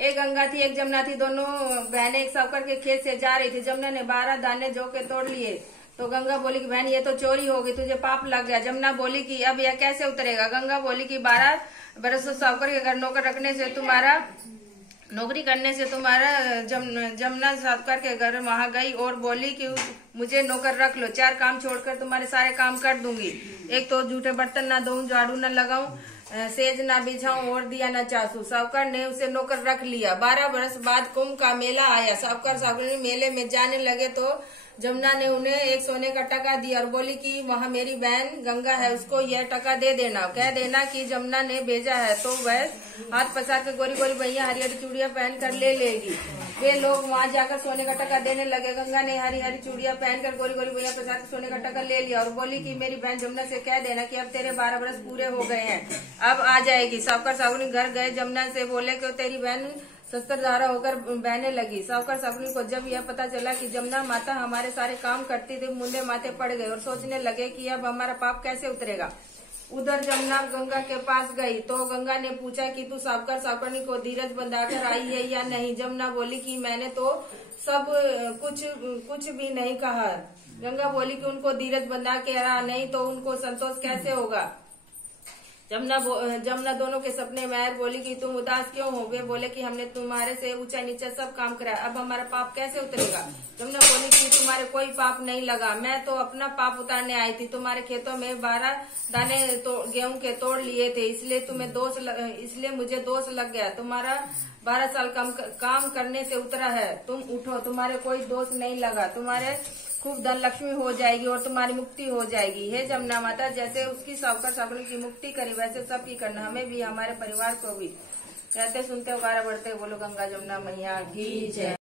एक गंगा थी एक जमुना थी, दोनों बहनें एक सावकर के खेत से जा रही थी। जमुना ने 12 दाने जौ के तोड़ लिए तो गंगा बोली कि बहन ये तो चोरी होगी, तुझे पाप लग गया। जमुना बोली कि अब यह कैसे उतरेगा। गंगा बोली कि 12 बरस सावकर के घर नौकर रखने से तुम्हारा नौकरी करने से तुम्हारा जमुना सावकर के घर वहां गई और बोली कि मुझे नौकर रख लो, 4 काम छोड़कर तुम्हारे सारे काम कर दूंगी। एक तो जूठे बर्तन ना धोऊं, झाड़ू न लगाऊं, सेज ना बिछाऊं और दिया न चासू। सावकर ने उसे नौकर रख लिया। 12 बरस बाद कुंभ का मेला आया। सावकर मेले में जाने लगे तो जमुना ने उन्हें एक सोने का टका दिया और बोली कि वहाँ मेरी बहन गंगा है, उसको यह टका दे देना, कह देना कि जमुना ने भेजा है। तो वह हाथ पसार के गोरी गोरी भैया हरी हरी चूड़ियां पहन कर ले लेगी। वे लोग वहाँ जाकर सोने का टका देने लगे। गंगा ने हरी हरी चूड़ियां पहनकर गोरी गोरी भैया पसार के सोने का टका ले लिया और बोली कि मेरी बहन जमुना से कह देना कि अब तेरे 12 बरस पूरे हो गए हैं, अब आ जाएगी। सावकर घर गए, जमुना से बोले कि तेरी बहन शस्त्रधारा होकर बहने लगी। सावकर सावनी को जब यह पता चला कि जमुना माता हमारे सारे काम करती थी, मुंडे माथे पड़ गए और सोचने लगे कि अब हमारा पाप कैसे उतरेगा। उधर जमुना गंगा के पास गई तो गंगा ने पूछा कि तू सावकर सावकनी को धीरज बंधाकर आई है या नहीं। जमुना बोली कि मैंने तो सब कुछ भी नहीं कहा। गंगा बोली कि उनको धीरज बंधा के रहा, नहीं तो उनको संतोष कैसे होगा। जमुना दोनों के सपने में आए, बोली कि तुम उदास क्यों हो। वे बोले कि हमने तुम्हारे से ऊंचा नीचा सब काम कराया, अब हमारा पाप कैसे उतरेगा। जमुना बोली कि तुम्हारे कोई पाप नहीं लगा, मैं तो अपना पाप उतारने आई थी। तुम्हारे खेतों में 12 दाने गेहूं के तोड़ लिए थे, इसलिए मुझे दोष लग गया। तुम्हारा 12 साल काम करने से उतरा है, तुम उठो, तुम्हारे कोई दोष नहीं लगा, तुम्हारे खूब धन लक्ष्मी हो जाएगी और तुम्हारी मुक्ति हो जाएगी। हे जमुना माता, जैसे उसकी सावकर सावकनी की मुक्ति करी वैसे सबकी करना, हमें भी हमारे परिवार को भी। कहते सुनते उगारा बढ़ते, बोलो गंगा जमुना मैया की जय।